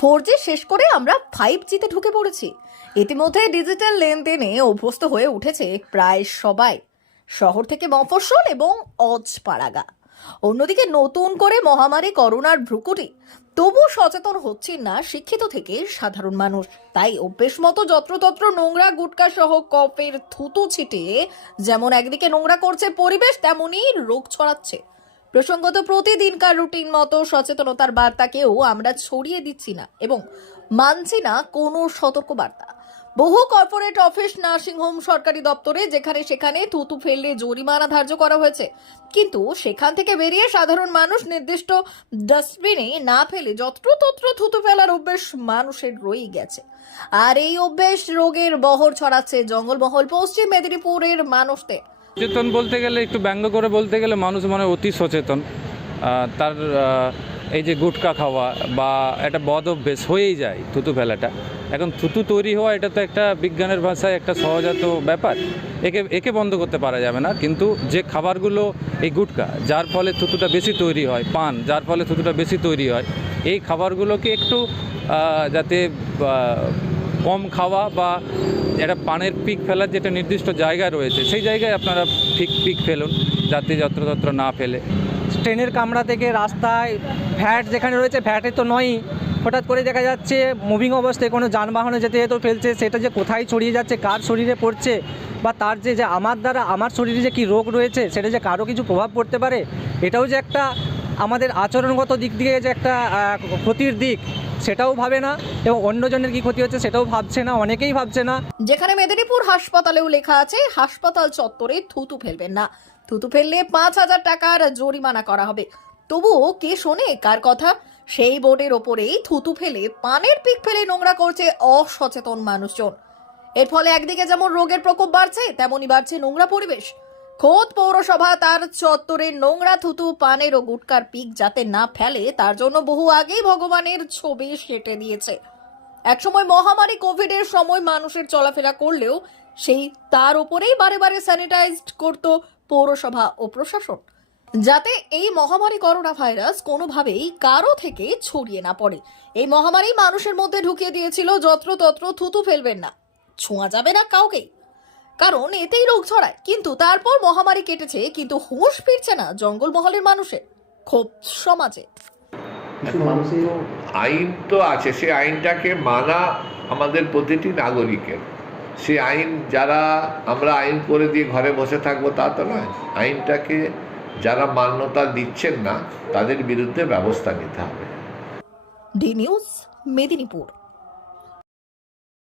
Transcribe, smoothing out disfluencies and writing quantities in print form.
4G শেষ করে আমরা 5Gতে ঢুকে পড়েছি। ইতিমধ্যে ডিজিটাল লেনদেনে অভ্যস্ত হয়ে উঠেছে প্রায় সবাই, শহর থেকে মফস্বল এবং অজপাড়াগা। অন্যদিকে নতুন করে মহামারী করোনার ভ্রুকুটি, তবু সচেতন হচ্ছেন না শিক্ষিত থেকে সাধারণ মানুষ। তাই অভ্যেস মতো যত্রতত্র নোংরা গুটকা সহ কফের থুতু ছিটিয়ে যেমন একদিকে নোংরা করছে পরিবেশ, তেমনি রোগ ছড়াচ্ছে। প্রসঙ্গত প্রতিদিনকার রুটিন মতো সচেতনতার বার্তাকেও আমরা ছড়িয়ে দিচ্ছি না এবং মানছি না কোনো সতর্ক বার্তা। বহু কর্পোরেট অফিস, নার্সিংহোম, সরকারি দপ্তরে যেখানে সেখানে থুতু ফেললে জরিমানা ধার্য করা হয়েছে, কিন্তু সেখান থেকে বেরিয়ে সাধারণ মানুষ নির্দিষ্ট ডাস্টবিনে না ফেলে যত্রতত্র থুতু ফেলার অভ্যেস মানুষের রয়ে গেছে। আর এই অভ্যেস রোগের বহর ছড়াচ্ছে জঙ্গলমহল পশ্চিম মেদিনীপুরের মানুষদের। সচেতন বলতে গেলে, একটু ব্যঙ্গ করে বলতে গেলে, মানুষ মানে অতি সচেতন। তার এই যে গুটকা খাওয়া বা একটা বদ অভ্যেস হয়েই যায় থুতু ফেলাটা। এখন থুতু তৈরি হওয়া এটা তো একটা বিজ্ঞানের ভাষায় একটা সহজাত ব্যাপার, একে বন্ধ করতে পারা যাবে না। কিন্তু যে খাবারগুলো এই গুটকা, যার ফলে থুতুটা বেশি তৈরি হয়, পান যার ফলে থুতুটা বেশি তৈরি হয়, এই খাবারগুলোকে একটু যাতে কম খাওয়া বা একটা পানের পিক ফেলার যেটা নির্দিষ্ট জায়গা রয়েছে, সেই জায়গায় আপনারা পিক ফেলুন, যাতে যত্রতত্র না ফেলে। ট্রেনের কামরা থেকে রাস্তায় ভ্যাট যেখানে রয়েছে, ভ্যাটে তো নয়ই, হঠাৎ করে দেখা যাচ্ছে মুভিং অবস্থায় কোনো যানবাহনে যেতে যেতে ফেলছে, সেটা যে কোথায় ছড়িয়ে যাচ্ছে, কার শরীরে পড়ছে, বা তার যে আমার দ্বারা আমার শরীরে যে কী রোগ রয়েছে সেটা যে কারো কিছু প্রভাব পড়তে পারে, এটাও যে একটা আমাদের আচরণগত দিক দিয়ে যে একটা ক্ষতির দিক, সেটাও ভাবে না। এবং অন্যজনের কি ক্ষতি হচ্ছে সেটাও ভাবছে না, অনেকেই ভাবছে না। যেখানে মেদিনীপুর হাসপাতালেও লেখা আছে হাসপাতাল চত্বরে থুতু ফেলবেন না, থুতু ফেললে 5,000 টাকার জরিমানা করা হবে, তবুও কে শোনে কার কথা? সেই বোর্ডের ওপরেই থুতু ফেলে, পানের পিক ফেলে নোংরা করছে অসচেতন মানুষজন। এর ফলে একদিকে যেমন রোগের প্রকোপ বাড়ছে, তেমনি বাড়ছে নোংরা পরিবেশ। খোদ পৌরসভা তার চত্বরে নোংরা থুতু, পানের ও গুটকার পিক যাতে না ফেলে, তার জন্য বহু আগেই ভগবানের ছবি সেঁটে দিয়েছে। একসময় মহামারী কোভিডের সময় মানুষের চলাফেরা করলেও সেই তার উপরেই বারে বারে স্যানিটাইজড করত পৌরসভা ও প্রশাসন, যাতে এই মহামারী করোনা ভাইরাস কোনোভাবেই কারো থেকে ছড়িয়ে না পড়ে। এই মহামারী মানুষের মধ্যে ঢুকিয়ে দিয়েছিল যত্রতত্র থুতু ফেলবেন না, ছোঁয়া যাবে না কাউকে, কারণ এতেই রোগ ছড়ায়। কিন্তু তারপর মহামারী কেটেছে, কিন্তু হুঁশ ফিরছে না জঙ্গলমহলের মানুষের, ক্ষোভ সমাজে। আইন তো আছে, সেই আইনটাকে মানা আমাদের প্রতিটি নাগরিকের। সেই আইন যারা আমরা আইন করে দিয়ে ঘরে বসে থাকবো তা তো নয়। আইনটাকে যারা মান্যতা দিচ্ছেন না তাদের বিরুদ্ধে ব্যবস্থা নিতে হবে। D news, Medinipur.